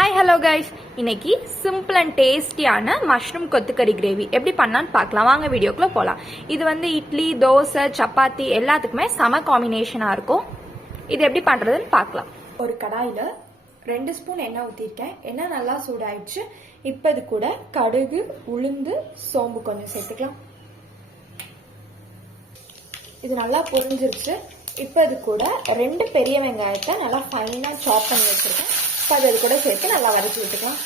Hi hello guys இன்னைக்கு simple and டேஸ்டியான mushroom கொத்துக்கறி கிரேவி எப்படி பண்ணான்னு பார்க்கலாம். வாங்க வீடியோக்குள்ளே போகலாம் இது வந்து இட்லி தோசை சப்பாத்தி எல்லாத்துக்குமே செம காம்பினேஷனாக இருக்கும். இது எப்படி பண்ணுறதுன்னு பார்க்கலாம். ஒரு கடாயில் ரெண்டு ஸ்பூன் எண்ணெய் ஊற்றிருக்கேன் எண்ணெய் நல்லா சூடாயிடுச்சு. இப்போ இது கூட கடுகு உளுந்து சோம்பு கொஞ்சம் சேர்த்துக்கலாம். இது நல்லா பொரிஞ்சிருச்சு. இப்போ இது கூட ரெண்டு பெரிய வெங்காயத்தை நல்லா ஃபைனாக சாப் பண்ணி வச்சுருக்கேன். இப்போ அது கூட சேர்த்து நல்லா வதக்கி விட்டுக்கலாம்.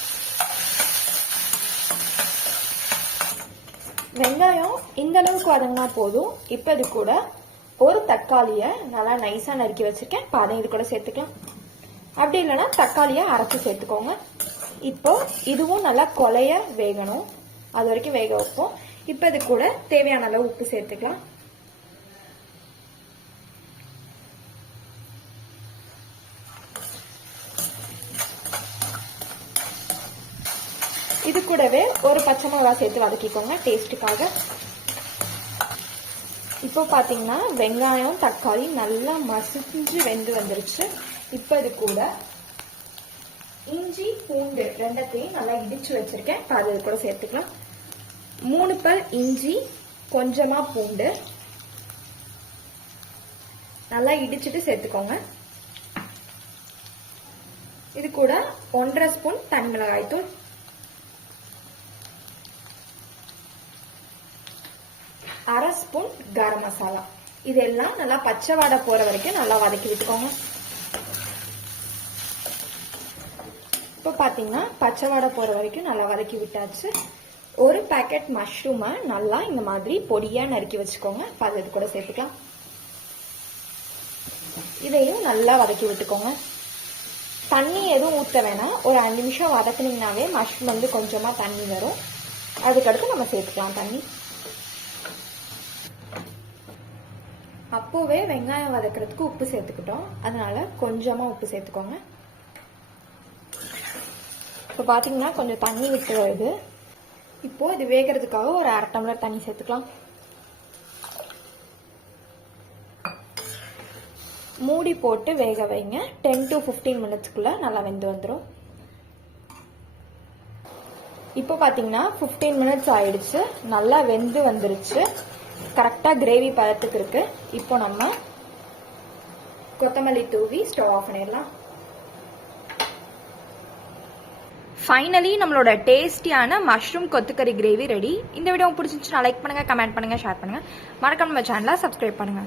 வெங்காயம் இந்த அளவுக்கு வதங்கினா போதும். இப்போ இது கூட ஒரு தக்காளியை நல்லா நைஸாக நறுக்கி வச்சுருக்கேன். இப்போ அதையும் இது கூட சேர்த்துக்கலாம். அப்படி இல்லைன்னா தக்காளியை அரைச்சி சேர்த்துக்கோங்க. இப்போ இதுவும் நல்லா கொலைய வேகணும். அது வரைக்கும் வேக வைப்போம். இப்போ இது கூட தேவையான அளவு உப்பு சேர்த்துக்கலாம். இது கூடவே ஒரு பச்சை மிளகா சேர்த்து வதக்கிக்கோங்க டேஸ்ட்டுக்காக இப்போ பார்த்தீங்கன்னா வெங்காயம் தக்காளி நல்லா மசிஞ்சு வெந்து வந்துருச்சு. இப்போ இது கூட இஞ்சி பூண்டு ரெண்டத்தையும் நல்லா இடிச்சு வச்சிருக்கேன். இப்போ அது கூட சேர்த்துக்கலாம். மூணு பல் இஞ்சி கொஞ்சமா பூண்டு. நல்லா இடிச்சிட்டு சேர்த்துக்கோங்க. இது கூட ஒன்றரை ஸ்பூன் தனி மிளகாய் தூள் அரை ஸ்பூன் கரம் மசாலா. இதெல்லாம் நல்லா பச்சை வாடை போற வரைக்கும் நல்லா வதக்கி விட்டுக்கோங்க. இப்போ பார்த்தீங்கன்னா பச்சை வாடை போற வரைக்கும் நல்லா வதக்கி விட்டாச்சு. ஒரு பேக்கெட் மஷ்ரூமை நல்லா இந்த மாதிரி பொடியாக நறுக்கி வச்சுக்கோங்க. இப்போ அது கூட சேர்த்துக்கலாம். இதையும் நல்லா வதக்கி விட்டுக்கோங்க. தண்ணி எதுவும் ஊற்ற வேணாம். ஒரு அஞ்சு நிமிஷம் வதக்குனீங்கனாவே மஷ்ரூம் வந்து கொஞ்சமாக தண்ணி வரும். அதுக்கடுத்து நம்ம சேர்த்துக்கலாம் தண்ணி. அப்போவே வெங்காயம் வதக்கிறதுக்கு உப்பு சேர்த்துக்கிட்டோம். அதனால கொஞ்சமாக உப்பு சேர்த்துக்கோங்க. இப்போ பார்த்தீங்கன்னா கொஞ்சம் தண்ணி விட்டு வருது. இப்போ இது வேகிறதுக்காக ஒரு அரை டம்ளர் தண்ணி சேர்த்துக்கலாம். மூடி போட்டு வேக வைங்க. டென் டு ஃபிஃப்டீன் மினிட்ஸ்க்குள்ளே நல்லா வெந்து வந்துடும் இப்போ பார்த்தீங்கன்னா ஃபிஃப்டீன் மினிட்ஸ் ஆயிடுச்சு. நல்லா வெந்து வந்துருச்சு. கரெக்டாக கிரேவி பதத்துக்கு இருக்கு. இப்போ நம்ம கொத்தமல்லி தூவி ஸ்டவ் ஆஃப் பண்ணிடலாம். ஃபைனலி நம்மளோட டேஸ்டியான மஷ்ரூம் கொத்துக்கறி கிரேவி ரெடி இந்த வீடியோ பிடிச்சிருந்துச்சுன்னா லைக் பண்ணுங்க கமெண்ட் பண்ணுங்க ஷேர் பண்ணுங்க. மறக்காம நம்ம சேனலை சப்ஸ்கிரைப் பண்ணுங்க.